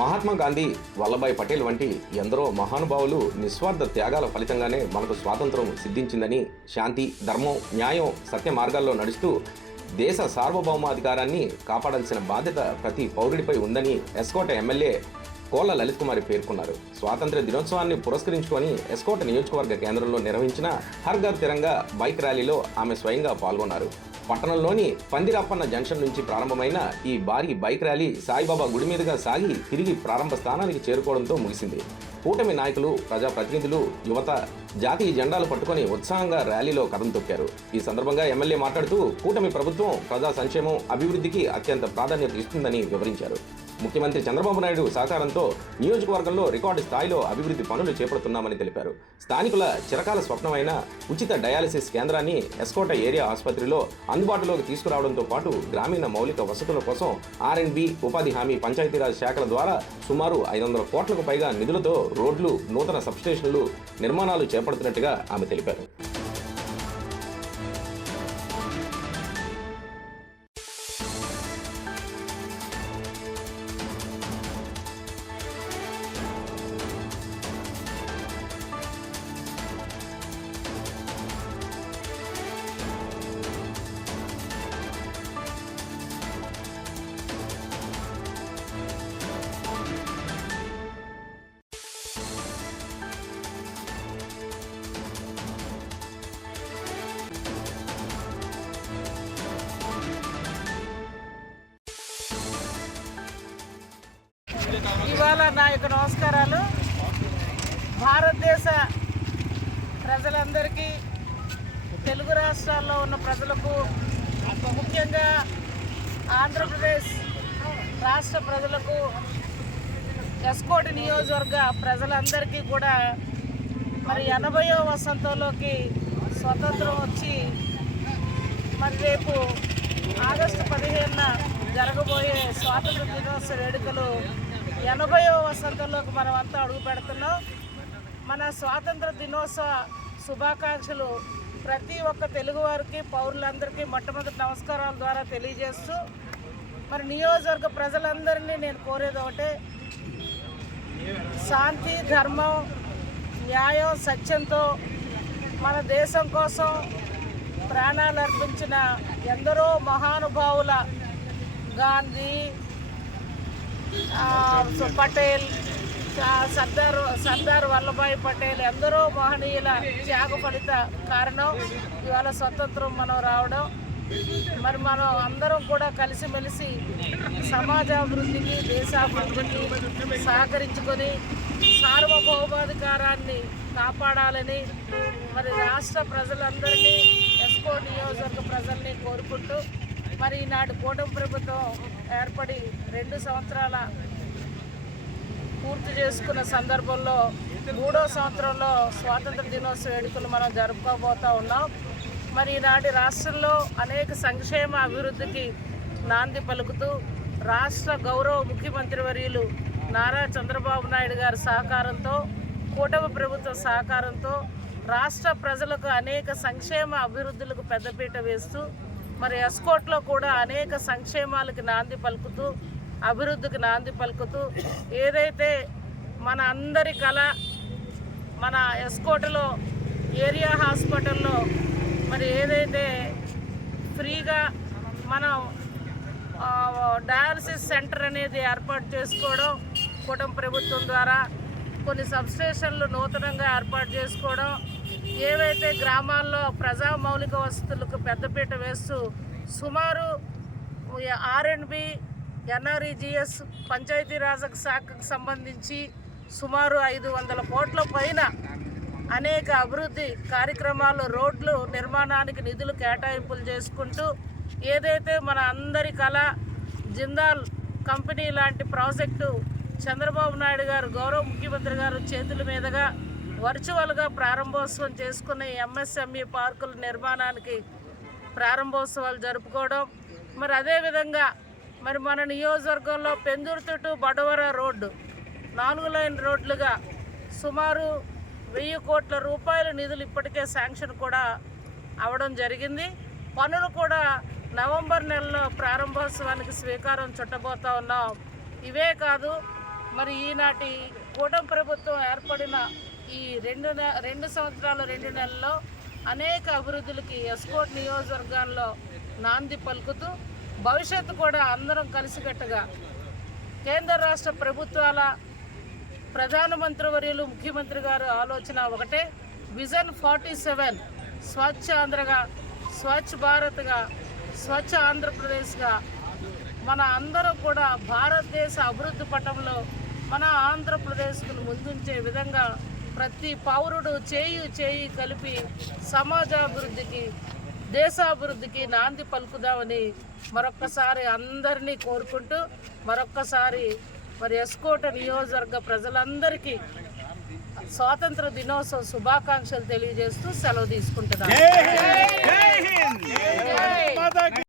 మహాత్మా గాంధీ, వల్లభాయ్ పటేల్ వంటి ఎందరో మహానుభావులు నిస్వార్థ త్యాగాల ఫలితంగానే మనకు స్వాతంత్రం సిద్ధించిందని, శాంతి, ధర్మం, న్యాయం, సత్య మార్గాల్లో నడుస్తూ దేశ సార్వభౌమాధికారాన్ని కాపాడాల్సిన బాధ్యత ప్రతి పౌరుడిపై ఉందని ఎస్కోట ఎమ్మెల్యే కోళ్ల లలిత్ కుమారి పేర్కొన్నారు. స్వాతంత్ర దినోత్సవాన్ని పురస్కరించుకొని ఎస్కోట నియోజకవర్గ కేంద్రంలో నిర్వహించిన హర్ ఘర్ తిరంగా బైక్ ర్యాలీలో ఆమె స్వయంగా పాల్గొన్నారు. పట్టణంలోని పందిరాపన్న జంక్షన్ నుంచి ప్రారంభమైన ఈ భారీ బైక్ ర్యాలీ సాయిబాబా గుడి మీదుగా సాగి తిరిగి ప్రారంభ స్థానానికి చేరుకోవడంతో ముగిసింది. కూటమి నాయకులు, ప్రజాప్రతినిధులు, యువత జాతీయ జెండాలు పట్టుకొని ఉత్సాహంగా ర్యాలీలో కదం తొక్కారు. ఈ సందర్భంగా ఎమ్మెల్యే మాట్లాడుతూ కూటమి ప్రభుత్వం ప్రజా సంక్షేమం, అభివృద్ధికి అత్యంత ప్రాధాన్యత ఇస్తుందని వివరించారు. ముఖ్యమంత్రి చంద్రబాబు నాయుడు సహకారంతో నియోజకవర్గంలో రికార్డు స్థాయిలో అభివృద్ధి పనులు చేపడుతున్నామని తెలిపారు. స్థానికుల చిరకాల స్వప్నమైన ఉచిత డయాలసిస్ కేంద్రాన్ని ఎస్కోట ఏరియా ఆసుపత్రిలో అందుబాటులోకి తీసుకురావడంతో పాటు గ్రామీణ మౌలిక వసతుల కోసం R&B, ఉపాధి హామీ, పంచాయతీరాజ్ శాఖల ద్వారా సుమారు 500 కోట్లకు పైగా నిధులతో రోడ్లు, నూతన సబ్స్టేషన్లు నిర్మాణాలు చేపడుతున్నట్టుగా ఆమె తెలిపారు. ఇవాళ నా యొక్క నమస్కారాలు. భారతదేశ ప్రజలందరికీ, తెలుగు రాష్ట్రాల్లో ఉన్న ప్రజలకు, ముఖ్యంగా ఆంధ్రప్రదేశ్ రాష్ట్ర ప్రజలకు, ఎస్కోట నియోజకవర్గ ప్రజలందరికీ కూడా మరి 80వ వసంతంలోకి స్వతంత్రం వచ్చి మరి రేపు ఆగస్టు 15న జరగబోయే స్వాతంత్ర దినోత్సవ వేడుకలు 80వ వసంతంలోకి మనం అంతా అడుగు పెడుతున్నాం. మన స్వాతంత్ర దినోత్సవ శుభాకాంక్షలు ప్రతి ఒక్క తెలుగువారికి, పౌరులందరికీ మొట్టమొదటి నమస్కారాల ద్వారా తెలియజేస్తూ, మరి నియోజకవర్గ ప్రజలందరినీ నేను కోరేది ఒకటే, శాంతి, ధర్మం, న్యాయం, సత్యంతో మన దేశం కోసం ప్రాణాలు అర్పించిన ఎందరో మహానుభావుల, గాంధీ, పటేల్, సర్దార్ వల్లభాయ్ పటేల్, ఎందరో మహనీయుల త్యాగ ఫలిత కారణం ఇవాళ స్వతంత్రం మనం రావడం. మరి మనం అందరం కూడా కలిసిమెలిసి సమాజాభివృద్ధికి, దేశాభివృద్ధికి సహకరించుకొని సార్వభౌమాధికారాన్ని కాపాడాలని మరి రాష్ట్ర ప్రజలందరినీ, ఎస్కో నియోజకవర్గ ప్రజల్ని కోరుకుంటూ, మరి ఈనాటి కూటమి ప్రభుత్వం ఏర్పడి 2 సంవత్సరాల పూర్తి చేసుకున్న సందర్భంలో 3వ సంవత్సరంలో స్వాతంత్ర దినోత్సవ వేడుకలు మనం జరుపుకోబోతూ ఉన్నాం. మరి ఈనాటి రాష్ట్రంలో అనేక సంక్షేమ అభివృద్ధికి నాంది పలుకుతూ రాష్ట్ర గౌరవ ముఖ్యమంత్రి వర్యులు నారా చంద్రబాబు నాయుడు గారి సహకారంతో, కూటమి ప్రభుత్వ సహకారంతో రాష్ట్ర ప్రజలకు అనేక సంక్షేమ అభివృద్ధులకు పెద్దపీట వేస్తూ, మరి ఎస్కోట్లో కూడా అనేక సంక్షేమాలకి నాంది పలుకుతూ, అభివృద్ధికి నాంది పలుకుతూ, ఏదైతే మన అందరి కళ, మన ఎస్కోటలో ఏరియా హాస్పిటల్లో మరి ఏదైతే ఫ్రీగా మనం డయాలసిస్ సెంటర్ అనేది ఏర్పాటు చేసుకోవడం, కూటమి ప్రభుత్వం ద్వారా కొన్ని సబ్స్టేషన్లు నూతనంగా ఏర్పాటు చేసుకోవడం, ఏవైతే గ్రామాల్లో ప్రజా మౌలిక వసతులకు పెద్దపీట వేస్తూ సుమారు R&B, NREGS, పంచాయతీరాజ్ శాఖకు సంబంధించి సుమారు 500 కోట్ల పైన అనేక అభివృద్ధి కార్యక్రమాలు, రోడ్లు నిర్మాణానికి నిధులు కేటాయింపులు చేసుకుంటూ, ఏదైతే మన అందరి కళ జిందాల్ కంపెనీ లాంటి ప్రాజెక్టు చంద్రబాబు నాయుడు గారు, గౌరవ ముఖ్యమంత్రి గారు చేతుల మీదుగా వర్చువల్గా ప్రారంభోత్సవం చేసుకున్న MSME పార్కుల నిర్మాణానికి ప్రారంభోత్సవాలు జరుపుకోవడం. మరి అదేవిధంగా మరి మన నియోజకవర్గంలో పెందుర్తి టు బడవర రోడ్డు 4 లైన్ రోడ్లుగా సుమారు 1000 కోట్ల రూపాయల నిధులు ఇప్పటికే శాంక్షన్ కూడా అవడం జరిగింది. పనులు కూడా నవంబర్ నెలలో ప్రారంభోత్సవానికి శ్రీకారం చుట్టబోతా ఉన్నాం. ఇవే కాదు, మరి ఈనాటి కూటమి ప్రభుత్వం ఏర్పడిన ఈ 2 సంవత్సరాలు 2 నెలల్లో అనేక అభివృద్ధులకి ఎస్కోట్ నియోజకవర్గాల్లో నాంది పలుకుతూ భవిష్యత్తు కూడా అందరం కలిసికట్టుగా కేంద్ర రాష్ట్ర ప్రభుత్వాల ప్రధానమంత్రి వర్యులు ముఖ్యమంత్రి గారు ఆలోచన ఒకటే, విజన్ 47 స్వచ్ఛ ఆంధ్రగా, స్వచ్ఛ భారత్గా, స్వచ్ఛ ఆంధ్రప్రదేశ్గా మన అందరూ కూడా భారతదేశ అభివృద్ధి పటంలో మన ఆంధ్రప్రదేశ్కు ముందుంచే విధంగా ప్రతి పౌరుడు చేయి కలిపి సమాజాభివృద్ధికి, దేశాభివృద్ధికి నాంది పలుకుదామని మరొక్కసారి అందరినీ కోరుకుంటూ మరొక్కసారి మరి ఎస్కోట నియోజకవర్గ ప్రజలందరికీ స్వాతంత్ర దినోత్సవ శుభాకాంక్షలు తెలియజేస్తూ సెలవు తీసుకుంటున్నాను.